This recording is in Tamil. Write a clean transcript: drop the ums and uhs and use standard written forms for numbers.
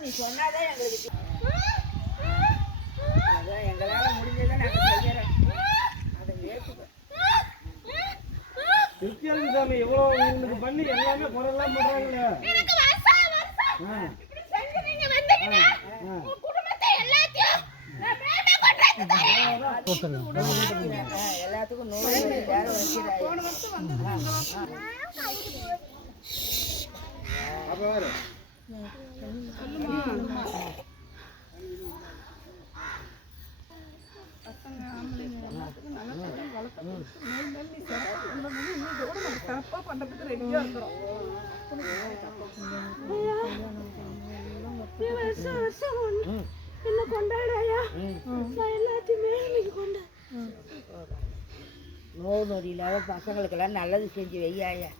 நீ சொன்னாதான் எங்களுக்கு எங்களால முடிஞ்சதை நாங்கள் செய்யறோம். அதை ஏற்றுக்கோ. சாமி எவ்வளோ உங்களுக்கு பண்ணி எல்லாமே குறையெல்லாம் பண்றாங்களே. எல்லாத்துக்கும் 100 சிறப்பா பண்றதுக்கு ரெடியா இருக்கிறோம். வருஷம் என்ன கொண்டாடாயா? நான் எல்லாத்தையுமே இன்னைக்கு கொண்டாடு. நோய் நொடி இல்லாத பசங்களுக்கெல்லாம் நல்லது செஞ்சு வையாயா.